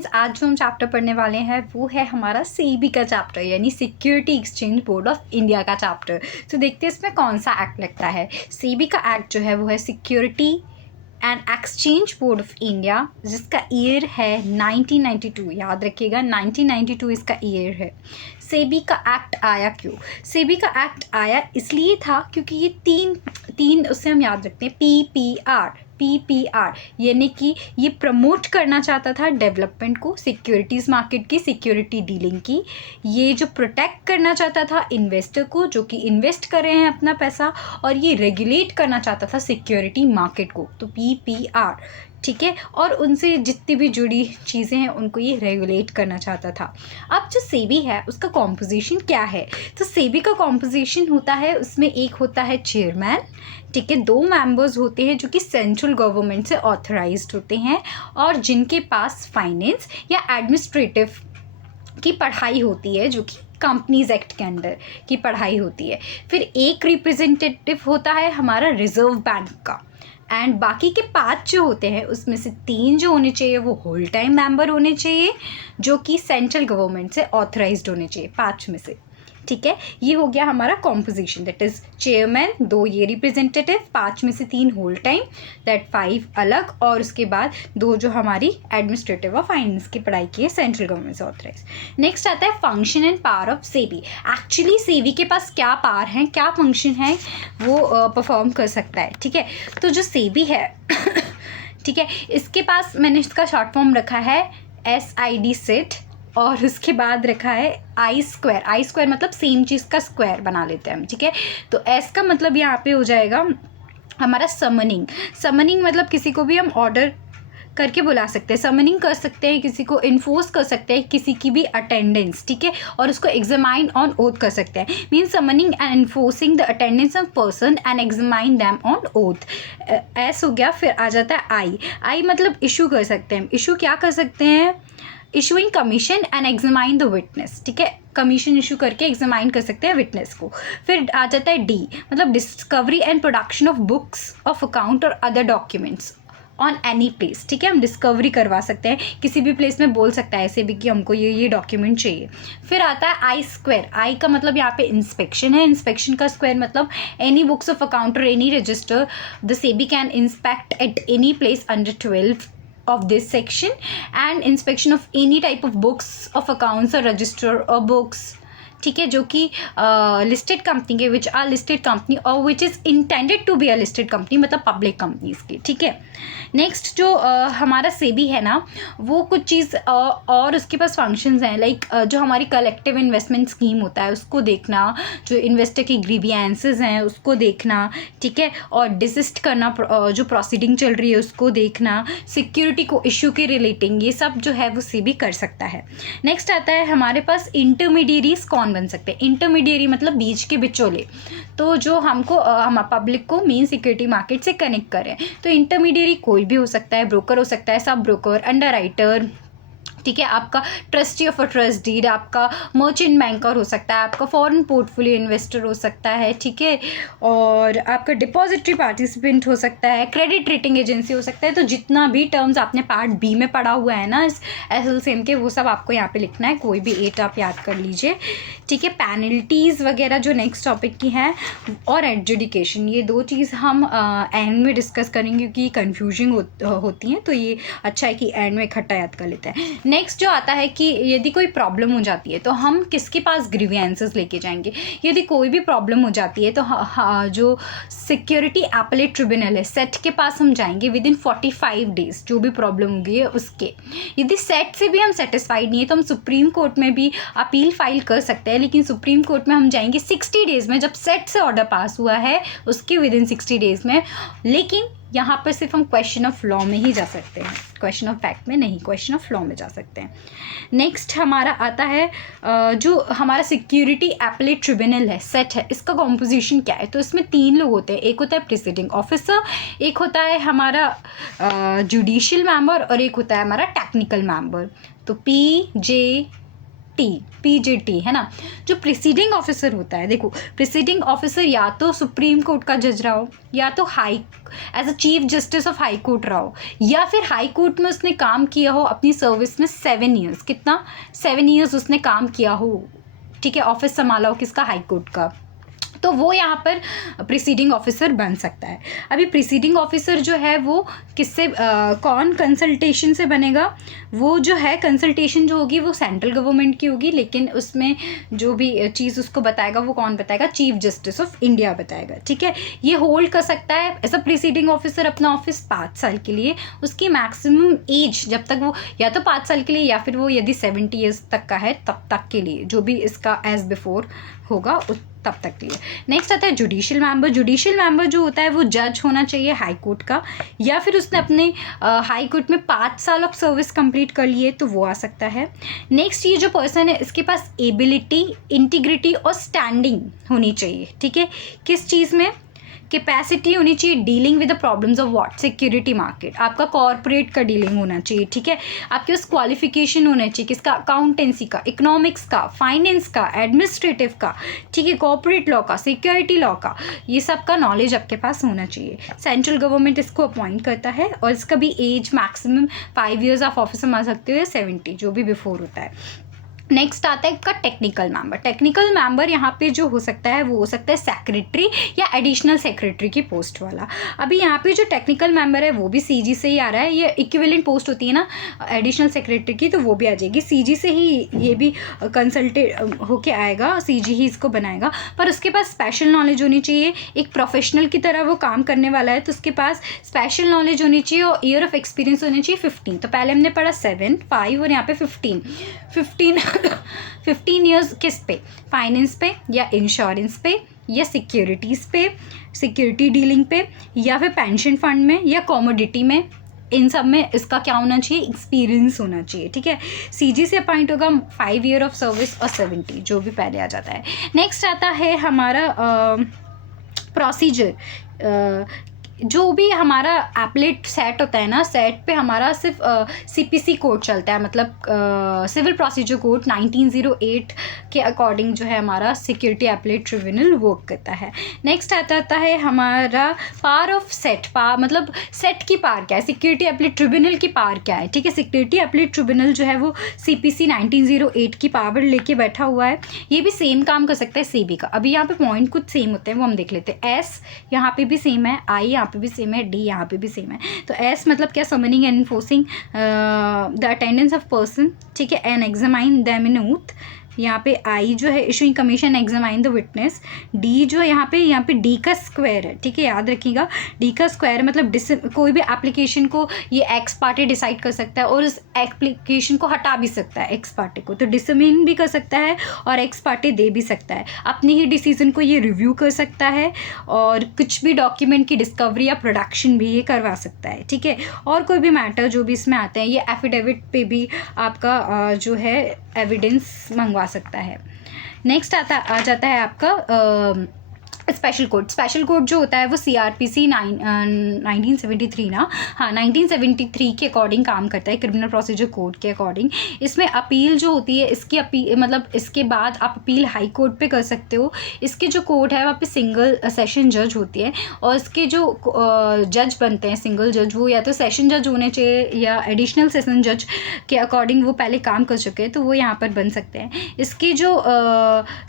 Students, आज जो हम चैप्टर पढ़ने वाले हैं वो है हमारा सेबी का चैप्टर, यानी security exchange board of India का चैप्टर। तो देखते हैं इसमें कौन सा एक्ट लगता है। सेबी का एक्ट जो है वो है security and exchange board of India, जिसका ईयर है 1992। याद रखिएगा 1992 इसका ईयर है। सेबी का एक्ट आया क्यों? सेबी का एक्ट आया इसलिए था क्योंकि ये तीन उससे हम याद रखते हैं, PPR, यानी कि ये प्रमोट करना चाहता था डेवलपमेंट को, सिक्योरिटीज़ मार्केट की, सिक्योरिटी डीलिंग की। ये जो प्रोटेक्ट करना चाहता था इन्वेस्टर को, जो कि इन्वेस्ट कर रहे हैं अपना पैसा, और ये रेगुलेट करना चाहता था सिक्योरिटी मार्केट को, तो PPR, ठीक है। और उनसे जितनी भी जुड़ी चीज़ें हैं उनको ये रेगुलेट करना चाहता था। अब जो सेबी है उसका कॉम्पोजिशन क्या है? तो सेबी का कॉम्पोजिशन होता है, उसमें एक होता है चेयरमैन, ठीक है, 2 मेंबर्स होते हैं जो कि सेंट्रल गवर्नमेंट से ऑथराइज्ड होते हैं और जिनके पास फाइनेंस या एडमिनिस्ट्रेटिव की पढ़ाई होती है, जो कि कंपनीज एक्ट के अंडर की पढ़ाई होती है। फिर एक रिप्रेजेंटेटिव होता है हमारा रिजर्व बैंक का, एंड बाकी के 5 जो होते हैं उसमें से 3 जो होने चाहिए वो होल टाइम मेंबर होने चाहिए, जो कि सेंट्रल गवर्नमेंट से ऑथराइज्ड होने चाहिए 5 में से, ठीक है। ये हो गया हमारा कॉम्पोजिशन, दैट इज चेयरमैन, 2 ये रिप्रेजेंटेटिव, 5 में से 3 होल टाइम, दैट 5 अलग, और उसके बाद 2 जो हमारी एडमिनिस्ट्रेटिव और फाइनेंस की पढ़ाई की है सेंट्रल गवर्नमेंट से ऑथराइज। नेक्स्ट आता है function and power of SEBI. Actually SEBI के पास क्या पावर है, क्या फंक्शन है वो परफॉर्म कर सकता है, ठीक है। तो जो सेबी है ठीक है, इसके पास मैंने इसका शॉर्ट फॉर्म रखा है SID सेट, और उसके बाद रखा है I स्क्वायर मतलब सेम चीज़ का स्क्वायर बना लेते हैं हम, ठीक है। तो S का मतलब यहाँ पे हो जाएगा हमारा समनिंग मतलब किसी को भी हम ऑर्डर करके बुला सकते हैं, समनिंग कर सकते हैं, किसी को इन्फोर्स कर सकते हैं, किसी की भी अटेंडेंस, ठीक है, और उसको एग्जामाइन ऑन ओथ कर सकते हैं। Mean summoning and enforcing the attendance of person and examine them on oath, S हो गया। फिर आ जाता है आई मतलब इशू कर सकते हैं। इशू क्या कर सकते हैं? Issuing commission and examine the witness, ठीक है, कमीशन इशू करके एग्जामाइन कर सकते हैं विटनेस को। फिर आ जाता है D मतलब discovery and production of books of account और other documents on any place, ठीक है, हम डिस्कवरी करवा सकते हैं, किसी भी प्लेस में बोल सकता है ऐसे भी कि हमको ये डॉक्यूमेंट चाहिए। फिर आता है I स्क्वायर, आई का मतलब यहाँ पे इंस्पेक्शन है, इंस्पेक्शन का स्क्वायर मतलब एनी बुक्स ऑफ अकाउंट और any register the SEBI can inspect at any place under 12 of this section, and inspection of any type of books of accounts or register or books, ठीक है, जो कि listed company के, which are listed company और which is intended to be a listed company, मतलब public companies की, ठीक है। नेक्स्ट जो हमारा सेबी है ना, वो कुछ चीज़ और उसके पास फंक्शंस हैं, लाइक जो हमारी कलेक्टिव इन्वेस्टमेंट स्कीम होता है उसको देखना, जो इन्वेस्टर की ग्रीवियंसेस हैं उसको देखना, ठीक है, और डिसिस्ट करना, जो प्रोसीडिंग चल रही है उसको देखना, सिक्योरिटी को इशू के रिलेटिंग, ये सब जो है वो सेबी कर सकता है। नेक्स्ट आता है हमारे पास इंटरमीडियरीज कौन बन सकते हैं। इंटरमीडियरी मतलब बीच के बिचौले, तो जो हमको हम पब्लिक को मेन सिक्योरिटी मार्केट से कनेक्ट करें। तो इंटरमीडियरी कोई भी हो सकता है, ब्रोकर हो सकता है, सब ब्रोकर, अंडरराइटर, ठीक है, आपका trustee of a trust deed, आपका मर्चेंट बैंकर हो सकता है, आपका फॉरेन पोर्टफोलियो इन्वेस्टर हो सकता है, ठीक है, और आपका डिपॉजिटरी पार्टिसिपेंट हो सकता है, क्रेडिट रेटिंग एजेंसी हो सकता है। तो जितना भी टर्म्स आपने पार्ट B में पढ़ा हुआ है ना इस SLCM के, वो सब आपको यहाँ पे लिखना है, कोई भी 8 आप याद कर लीजिए, ठीक है। पेनल्टीज़ वगैरह जो नेक्स्ट टॉपिक की हैं, और एडजुडिकेशन, ये 2 चीज़ हम एंड में डिस्कस करेंगे क्योंकि कन्फ्यूजिंग होती हैं, तो ये अच्छा है कि एंड में इकट्ठा याद कर लेते हैं। नेक्स्ट जो आता है कि यदि कोई प्रॉब्लम हो जाती है तो हम किसके पास ग्रीवियंसेस लेके जाएंगे। यदि कोई भी प्रॉब्लम हो जाती है तो जो सिक्योरिटी अपीलेट ट्रिब्यूनल है, सेट के पास हम जाएंगे विद इन 45 डेज, जो भी प्रॉब्लम होगी है उसके। यदि सेट से भी हम सेटिस्फाइड नहीं है तो हम सुप्रीम कोर्ट में भी अपील फाइल कर सकते हैं, लेकिन सुप्रीम कोर्ट में हम जाएंगे 60 डेज़ में, जब सेट से ऑर्डर पास हुआ है उसके विद इन 60 डेज़ में। लेकिन यहाँ पर सिर्फ हम क्वेश्चन ऑफ लॉ में ही जा सकते हैं, क्वेश्चन ऑफ फैक्ट में नहीं, क्वेश्चन ऑफ लॉ में जा सकते हैं। नेक्स्ट हमारा आता है जो हमारा सिक्योरिटी अपीलेट ट्रिब्यूनल है, सेट है, इसका कॉम्पोजिशन क्या है। तो इसमें 3 लोग होते हैं, एक होता है प्रिसाइडिंग ऑफिसर, एक होता है हमारा जुडिशियल मेंबर, और एक होता है हमारा टेक्निकल मेंबर। तो PJT पीजीटी है ना। जो प्रिसीडिंग ऑफिसर होता है, देखो प्रिसीडिंग ऑफिसर या तो सुप्रीम कोर्ट का जज रहा हो, या तो as a chief justice of high court रहा हो, या फिर हाई कोर्ट में उसने काम किया हो अपनी सर्विस में 7 ईयर्स, कितना 7 ईयर्स उसने काम किया हो, ठीक है, ऑफिस संभाला हो किसका, हाई कोर्ट का, तो वो यहाँ पर प्रिसीडिंग ऑफिसर बन सकता है। अभी प्रिसीडिंग ऑफिसर जो है वो किससे कौन कंसल्टेशन से बनेगा, वो जो है कंसल्टेशन जो होगी वो सेंट्रल गवर्नमेंट की होगी, लेकिन उसमें जो भी चीज़ उसको बताएगा वो कौन बताएगा, चीफ जस्टिस ऑफ इंडिया बताएगा, ठीक है। ये होल्ड कर सकता है एज अ प्रिसीडिंग ऑफिसर अपना ऑफिस 5 साल के लिए। उसकी मैक्सिमम एज जब तक वो या तो 5 साल के लिए, या फिर वो यदि 70 ईयर्स तक का है तब तक के लिए, जो भी इसका एज बिफोर होगा तब तक के लिए। नेक्स्ट आता है जुडिशियल मेंबर। जुडिशियल मेंबर जो होता है वो जज होना चाहिए हाई कोर्ट का, या फिर उसने अपने हाई कोर्ट में 5 साल ऑफ सर्विस कंप्लीट कर लिए तो वो आ सकता है। नेक्स्ट ये जो पर्सन है इसके पास एबिलिटी, इंटीग्रिटी और स्टैंडिंग होनी चाहिए, ठीक है। किस चीज़ में, कैपेसिटी होनी चाहिए dealing with the problems of what, security market, आपका कॉर्पोरेट का डीलिंग होना चाहिए, ठीक है। आपके पास क्वालिफिकेशन होना चाहिए किसका, अकाउंटेंसी का, इकोनॉमिक्स का, फाइनेंस का, एडमिनिस्ट्रेटिव का, ठीक है, कॉर्पोरेट लॉ का, सिक्योरिटी लॉ का, ये सब का नॉलेज आपके पास होना चाहिए। सेंट्रल गवर्नमेंट इसको अपॉइंट करता है और इसका भी एज मैक्सिमम 5 ईयर्स आप ऑफिस में आ सकते हो, या 70 जो भी बिफोर होता है। नेक्स्ट आता है इसका टेक्निकल मेंबर। टेक्निकल मेंबर यहाँ पे जो हो सकता है वो हो सकता है सेक्रेटरी या एडिशनल सेक्रेटरी की पोस्ट वाला। अभी यहाँ पे जो टेक्निकल मेंबर है वो भी सीजी से ही आ रहा है, ये इक्विवेलेंट पोस्ट होती है ना एडिशनल सेक्रेटरी की, तो वो भी आ जाएगी सीजी से ही, ये भी कंसल्टेट होके आएगा, सीजी ही इसको बनाएगा। पर उसके पास स्पेशल नॉलेज होनी चाहिए, एक प्रोफेशनल की तरह वो काम करने वाला है, तो उसके पास स्पेशल नॉलेज होनी चाहिए और ईयर ऑफ एक्सपीरियंस होनी चाहिए 15। तो पहले हमने पढ़ा 7, 5 और यहाँ पे 15 ईयर्स किस पे, फाइनेंस पे या इंश्योरेंस पे या सिक्योरिटीज़ पे, सिक्योरिटी डीलिंग पे, या फिर पेंशन फंड में या कॉमोडिटी में, इन सब में इसका क्या होना चाहिए, एक्सपीरियंस होना चाहिए, ठीक है। सीजी से अपॉइंट होगा 5 ईयर ऑफ सर्विस और 70 जो भी पहले आ जाता है। नेक्स्ट आता है हमारा प्रोसीजर। जो भी हमारा एपलेट सेट होता है ना, सेट पे हमारा सिर्फ सीपीसी कोड चलता है, मतलब सिविल प्रोसीजर कोड 1908 के अकॉर्डिंग जो है हमारा सिक्योरिटी एपलेट ट्रिब्यूनल वर्क करता है। नेक्स्ट आता है हमारा पावर ऑफ सेट, मतलब सेट की पावर क्या है, सिक्योरिटी एपलेट ट्रिब्यूनल की पावर क्या है, ठीक है। सिक्योरिटी एपलेट ट्रिब्यूनल जो है वो सीपीसी 1908 की पावर लेके बैठा हुआ है। ये भी सेम काम कर सकता है सीबी का। अभी यहाँ पे पॉइंट कुछ सेम होते हैं वो हम देख लेते हैं। एस यहाँ पे भी सेम है, आई यहाँ पे भी सेम है, डी यहाँ पे भी सेम है। तो एस मतलब क्या, summoning and enforcing the attendance of person, ठीक है, and examine them in oath. यहाँ पे आई जो है issuing commission examine the witness. D जो यहाँ पे डी का स्क्वायर है, ठीक है, याद रखिएगा डी का स्क्वायर मतलब कोई भी एप्लीकेशन को ये एक्स पार्टी डिसाइड कर सकता है और उस एप्लीकेशन को हटा भी सकता है एक्स पार्टी को, तो डिसमिन भी कर सकता है और एक्स पार्टी दे भी सकता है। अपनी ही डिसीजन को ये रिव्यू कर सकता है और कुछ भी डॉक्यूमेंट की डिस्कवरी या प्रोडक्शन भी ये करवा सकता है, ठीक है। और कोई भी मैटर जो भी इसमें आते हैं, ये एफिडेविट पे भी आपका जो है एविडेंस मंगवा सकता है। नेक्स्ट आ जाता है आपका स्पेशल कोड। स्पेशल कोड जो होता है वो सीआरपीसी 1973 ना, हाँ 1973 के अकॉर्डिंग काम करता है, क्रिमिनल प्रोसीजर कोड के अकॉर्डिंग। इसमें अपील जो होती है, इसकी अपील मतलब इसके बाद आप अपील हाई कोर्ट पे कर सकते हो। इसके जो कोड है वहाँ पे सिंगल सेशन जज होती है और इसके जो जज बनते हैं सिंगल जज, वो या तो सेशन जज होने चाहिए या एडिशनल सेशन जज के अकॉर्डिंग वो पहले काम कर चुके हैं, तो वो यहाँ पर बन सकते हैं। इसके जो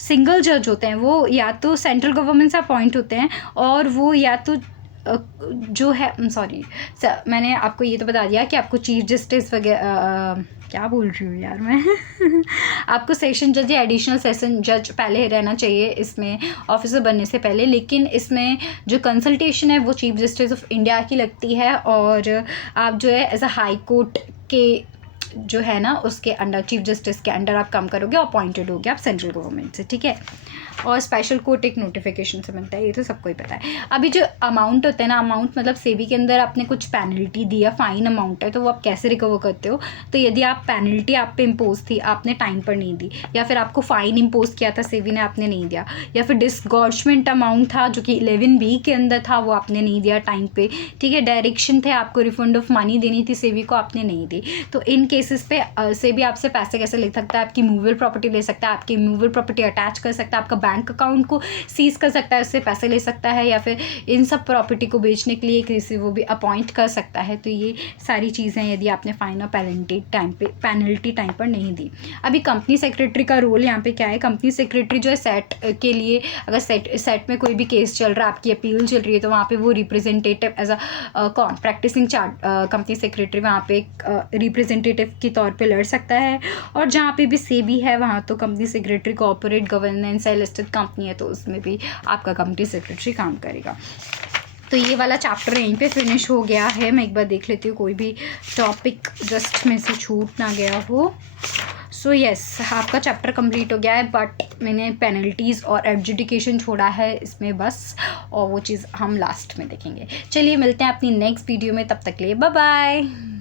सिंगल जज होते हैं वो या तो सेंट्रल गवर्नमेंट से अपॉइंट होते हैं और वो या तो जो है मैंने आपको ये तो बता दिया कि आपको चीफ जस्टिस वगैरह क्या बोल रही हूँ यार मैं आपको सेशन जज या एडिशनल सेशन जज पहले रहना चाहिए इसमें ऑफिसर बनने से पहले, लेकिन इसमें जो कंसल्टेशन है वो चीफ जस्टिस ऑफ इंडिया की लगती है और आप जो है एज अ हाई कोर्ट के जो है ना उसके अंडर, चीफ जस्टिस के अंडर आप काम करोगे, अपॉइंटेड होगे आप सेंट्रल गवर्नमेंट से, ठीक है। और स्पेशल कोर्ट एक नोटिफिकेशन से बनता है, ये तो सबको ही पता है। अभी जो अमाउंट होता है ना, अमाउंट मतलब सेबी के अंदर आपने कुछ पेनल्टी दी या फाइन अमाउंट है, तो वो आप कैसे रिकवर करते हो, तो यदि आप पेनल्टी आप पे इम्पोज थी, आपने टाइम पर नहीं दी, या फिर आपको फ़ाइन इम्पोज किया था सेबी ने, आपने नहीं दिया, या फिर डिसगॉर्जमेंट अमाउंट था जो कि 11B के अंदर था, वो आपने नहीं दिया टाइम पे, ठीक है। डायरेक्शन थे आपको रिफंड ऑफ मनी देनी थी सेबी को, आपने नहीं दी, तो इन केस बेसिस पे से भी आपसे पैसे कैसे ले सकता है, आपकी मूवेबल प्रॉपर्टी ले सकता है, आपकी मूवेबल प्रॉपर्टी अटैच कर सकता है, आपका बैंक अकाउंट को सीज कर सकता है, उससे पैसे ले सकता है, या फिर इन सब प्रॉपर्टी को बेचने के लिए एक रिसीवर भी अपॉइंट कर सकता है। तो ये सारी चीज़ें यदि आपने फाइन और पेनल्टी टाइम पर नहीं दी। अभी कंपनी सेक्रेटरी का रोल यहाँ पे क्या है, कंपनी सेक्रेटरी जो है सेट के लिए, अगर सेट में कोई भी केस चल रहा है, आपकी अपील चल रही है, तो वहाँ पे वो representative as a practicing company secretary वहाँ पे रिप्रेजेंटेटिव के तौर पे लड़ सकता है। और जहाँ पे भी सेबी है वहाँ तो कंपनी सेक्रेटरी कॉर्पोरेट गवर्नेंस है, लिस्टेड कंपनी है, तो उसमें भी आपका कंपनी सेक्रेटरी काम करेगा। तो ये वाला चैप्टर यहीं पे फिनिश हो गया है। मैं एक बार देख लेती हूँ कोई भी टॉपिक जस्ट में से छूट ना गया हो। सो यस, आपका चैप्टर कंप्लीट हो गया है, बट मैंने पेनल्टीज़ और एडजुडिकेशन छोड़ा है इसमें बस, और वो चीज़ हम लास्ट में देखेंगे। चलिए मिलते हैं अपनी नेक्स्ट वीडियो में, तब तक के लिए बाय बाय।